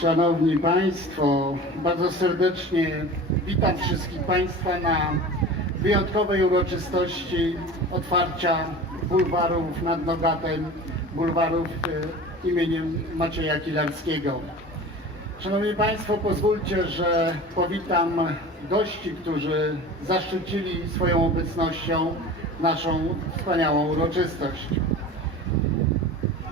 Szanowni Państwo, bardzo serdecznie witam wszystkich Państwa na wyjątkowej uroczystości otwarcia bulwarów nad Nogatem, bulwarów e, imieniem Macieja Kilarskiego. Szanowni Państwo, pozwólcie, że powitam gości, którzy zaszczycili swoją obecnością naszą wspaniałą uroczystość.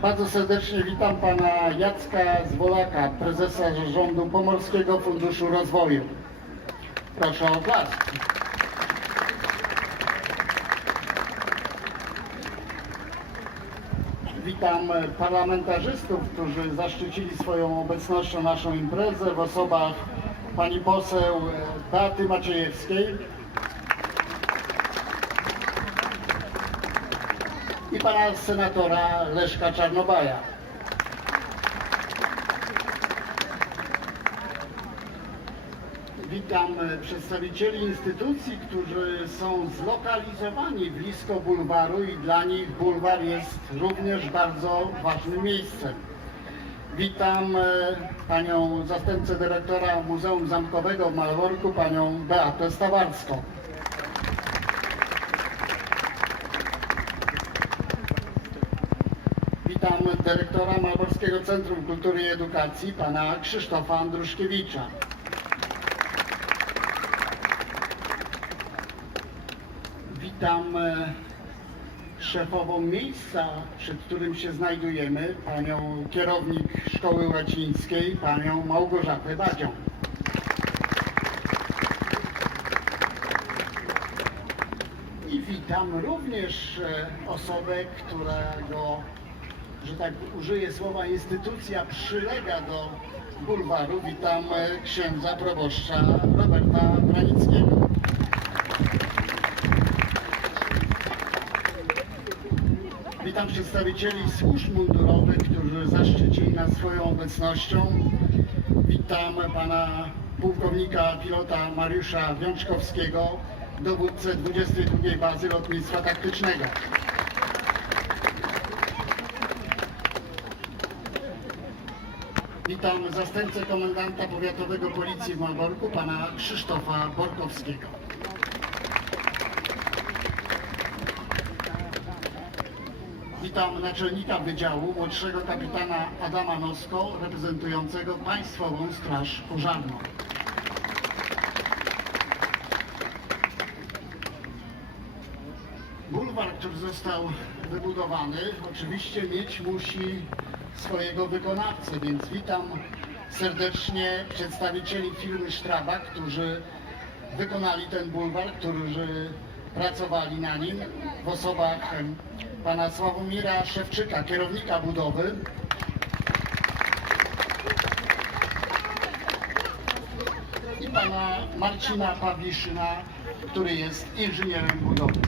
Bardzo serdecznie witam pana Jacka Zwolaka, prezesa zarządu Pomorskiego Funduszu Rozwoju. Proszę o klask. Witam parlamentarzystów, którzy zaszczycili swoją obecnością naszą imprezę w osobach pani poseł Beaty Maciejewskiej, i pana senatora Leszka Czarnobaja. Witam przedstawicieli instytucji, którzy są zlokalizowani blisko bulwaru i dla nich bulwar jest również bardzo ważnym miejscem. Witam e, panią zastępcę dyrektora Muzeum Zamkowego w Malborku, panią Beatę Stawarską. Witam dyrektora Malborskiego Centrum Kultury i Edukacji, pana Krzysztofa Andruszkiewicza. Witam e, szefową miejsca, przed którym się znajdujemy, panią kierownik Szkoły Łacińskiej, panią Małgorzatę Badzią. I witam również e, osobę, którego, że tak użyję słowa, instytucja przylega do bulwaru. Witam e, księdza proboszcza Roberta Branickiego. Witam przedstawicieli służb mundurowych, którzy zaszczycili nas swoją obecnością. Witam pana pułkownika pilota Mariusza Wiączkowskiego, dowódcę 22 Bazy Lotnictwa Taktycznego. Witam zastępcę komendanta powiatowego policji w Malborku, pana Krzysztofa Borkowskiego. Witam naczelnika wydziału, młodszego kapitana Adama Nosko, reprezentującego Państwową Straż Pożarną. Bulwar, który został wybudowany, oczywiście mieć musi swojego wykonawcę, więc witam serdecznie przedstawicieli firmy Strabag, którzy wykonali ten bulwar, którzy pracowali na nim w osobach pana Sławomira Szewczyka, kierownika budowy, i pana Marcina Pawliszyna, który jest inżynierem budowy.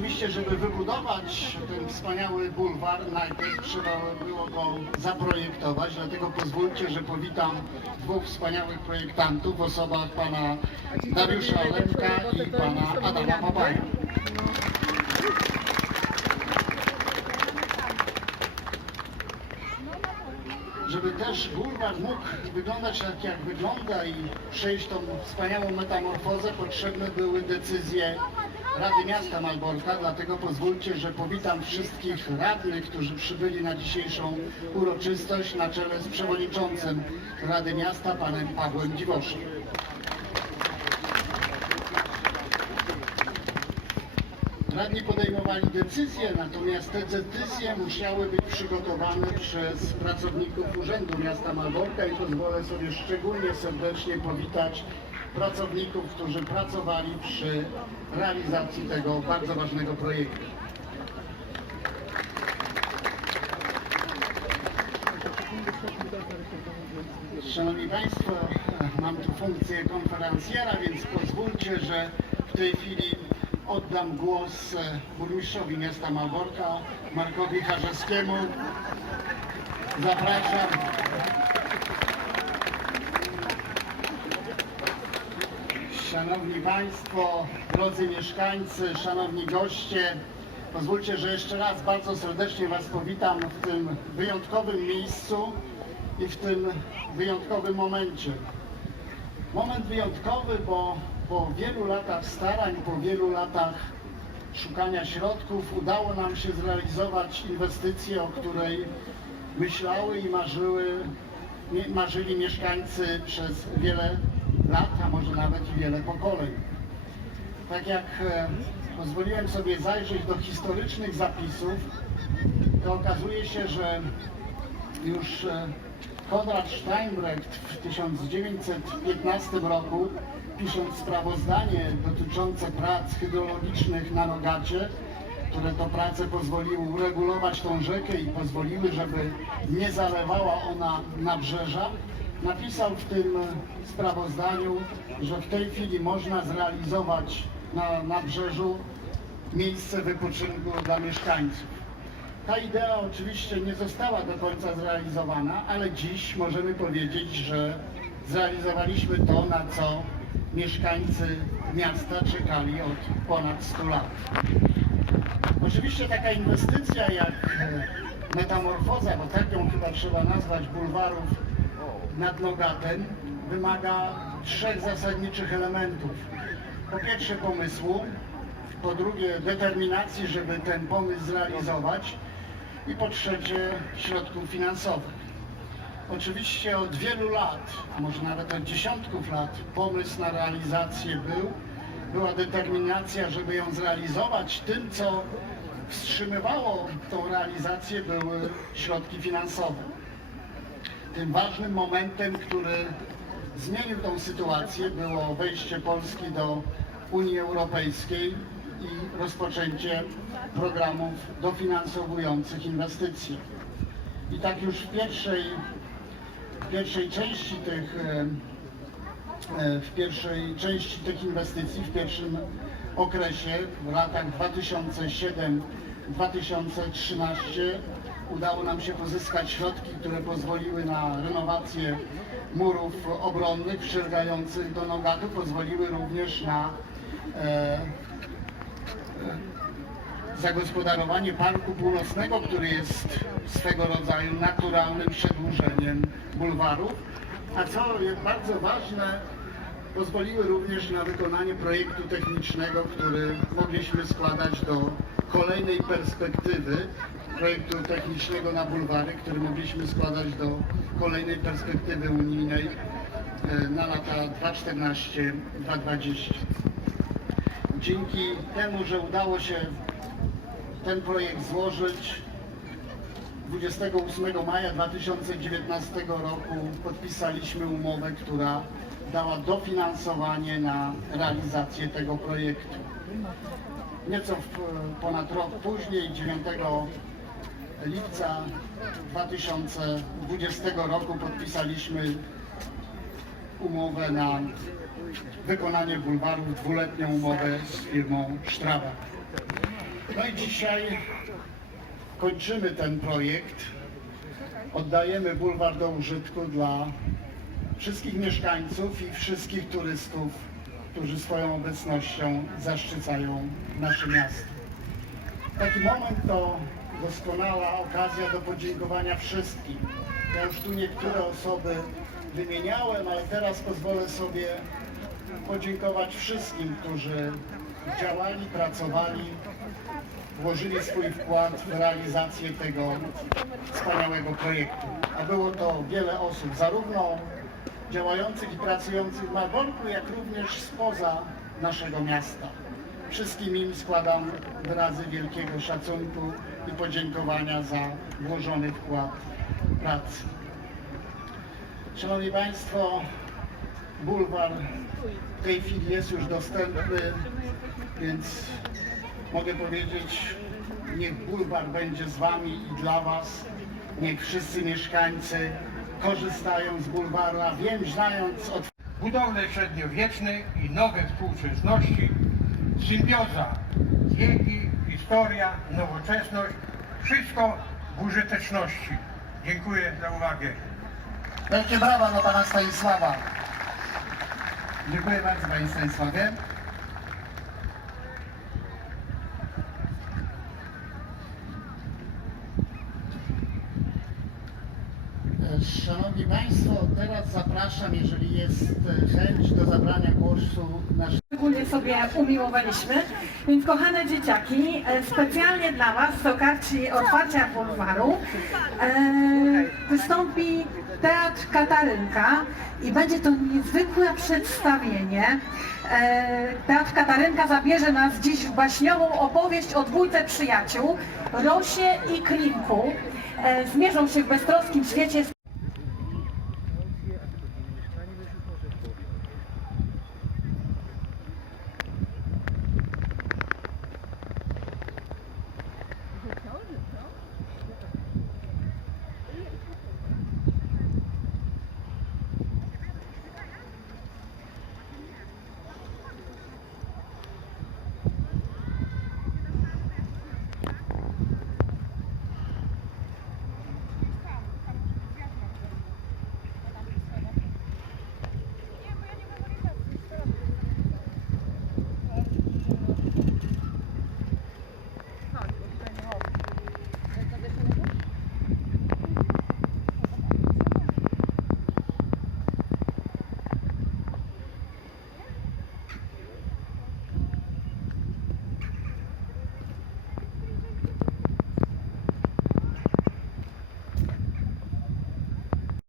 Oczywiście, żeby wybudować ten wspaniały bulwar, najpierw trzeba było go zaprojektować, dlatego pozwólcie, że powitam dwóch wspaniałych projektantów w osobach pana Dariusza Lemka i pana Adama Papaja. Żeby też bulwar mógł wyglądać tak jak wygląda i przejść tą wspaniałą metamorfozę, potrzebne były decyzje Rady Miasta Malborka, dlatego pozwólcie, że powitam wszystkich radnych, którzy przybyli na dzisiejszą uroczystość na czele z przewodniczącym Rady Miasta, panem Pawłem Dziwoszem. Radni podejmowali decyzje, natomiast te decyzje musiały być przygotowane przez pracowników Urzędu Miasta Malborka i pozwolę sobie szczególnie serdecznie powitać pracowników, którzy pracowali przy realizacji tego bardzo ważnego projektu. Szanowni Państwo, mam tu funkcję konferencjera, więc pozwólcie, że w tej chwili oddam głos e, burmistrzowi miasta Malborka, Markowi Charzewskiemu. Zapraszam. Szanowni Państwo, drodzy mieszkańcy, szanowni goście, pozwólcie, że jeszcze raz bardzo serdecznie Was powitam w tym wyjątkowym miejscu i w tym wyjątkowym momencie. Moment wyjątkowy, bo po wielu latach starań, po wielu latach szukania środków udało nam się zrealizować inwestycję, o której myślały i marzyły, marzyli mieszkańcy przez wiele lat, a może nawet wiele pokoleń. Tak jak e, pozwoliłem sobie zajrzeć do historycznych zapisów, to okazuje się, że już e, Konrad Steinbrecht w 1915 roku, pisząc sprawozdanie dotyczące prac hydrologicznych na Nogacie, które to prace pozwoliły uregulować tą rzekę i pozwoliły, żeby nie zalewała ona nabrzeża, napisał w tym e, sprawozdaniu, że w tej chwili można zrealizować na nabrzeżu miejsce wypoczynku dla mieszkańców. Ta idea oczywiście nie została do końca zrealizowana, ale dziś możemy powiedzieć, że zrealizowaliśmy to, na co mieszkańcy miasta czekali od ponad 100 lat. Oczywiście taka inwestycja jak e, metamorfoza, bo tak ją chyba trzeba nazwać, bulwarów nad Nogatem, wymaga trzech zasadniczych elementów. Po pierwsze pomysłu, po drugie determinacji, żeby ten pomysł zrealizować i po trzecie środków finansowych. Oczywiście od wielu lat, może nawet od dziesiątków lat pomysł na realizację był, była determinacja, żeby ją zrealizować. Tym, co wstrzymywało tą realizację, były środki finansowe. Tym ważnym momentem, który zmienił tą sytuację, było wejście Polski do Unii Europejskiej i rozpoczęcie programów dofinansowujących inwestycje. I tak już w pierwszej, w pierwszej części tych e, e, w pierwszej części tych inwestycji, w pierwszym okresie, w latach 2007-2013 udało nam się pozyskać środki, które pozwoliły na renowację murów obronnych przylegających do Nogatu, pozwoliły również na e, zagospodarowanie Parku Północnego, który jest swego rodzaju naturalnym przedłużeniem bulwarów, a co jest bardzo ważne, pozwoliły również na wykonanie projektu technicznego, który mogliśmy składać do kolejnej perspektywy projektu technicznego na bulwary, który mogliśmy składać do kolejnej perspektywy unijnej e, na lata 2014-2020. Dzięki temu, że udało się ten projekt złożyć, 28 maja 2019 roku podpisaliśmy umowę, która dała dofinansowanie na realizację tego projektu. Nieco ponad rok później, 9 lipca 2020 roku podpisaliśmy umowę na wykonanie bulwarów, dwuletnią umowę z firmą Strawa. No i dzisiaj kończymy ten projekt. Oddajemy bulwar do użytku dla wszystkich mieszkańców i wszystkich turystów, którzy swoją obecnością zaszczycają nasze miasto. Taki moment to doskonała okazja do podziękowania wszystkim. Ja już tu niektóre osoby wymieniałem, ale teraz pozwolę sobie podziękować wszystkim, którzy działali, pracowali, włożyli swój wkład w realizację tego wspaniałego projektu. A było to wiele osób, zarówno działających i pracujących w Malborku, jak również spoza naszego miasta. Wszystkim im składam wyrazy wielkiego szacunku i podziękowania za włożony wkład pracy. Szanowni Państwo, bulwar w tej chwili jest już dostępny, więc mogę powiedzieć, niech bulwar będzie z Wami i dla Was. Niech wszyscy mieszkańcy korzystają z bulwaru, a wiem, znając od budowle średniowieczne i nowe współczesności, symbioza, wieki, historia, nowoczesność, wszystko w użyteczności. Dziękuję za uwagę. Wielkie brawa dla Pana Stanisława. Dziękuję bardzo Panie Stanisławie. Szanowni Państwo, teraz zapraszam, jeżeli jest e, chęć do zabrania głosu naszego Szczególnie sobie umiłowaliśmy. Więc kochane dzieciaki, e, specjalnie dla Was z okazji otwarcia bulwaru e, wystąpi Teatr Katarynka i będzie to niezwykłe przedstawienie. E, Teatr Katarynka zabierze nas dziś w baśniową opowieść o dwójce przyjaciół, Rosie i Klinku. Zmierzą się w beztroskim świecie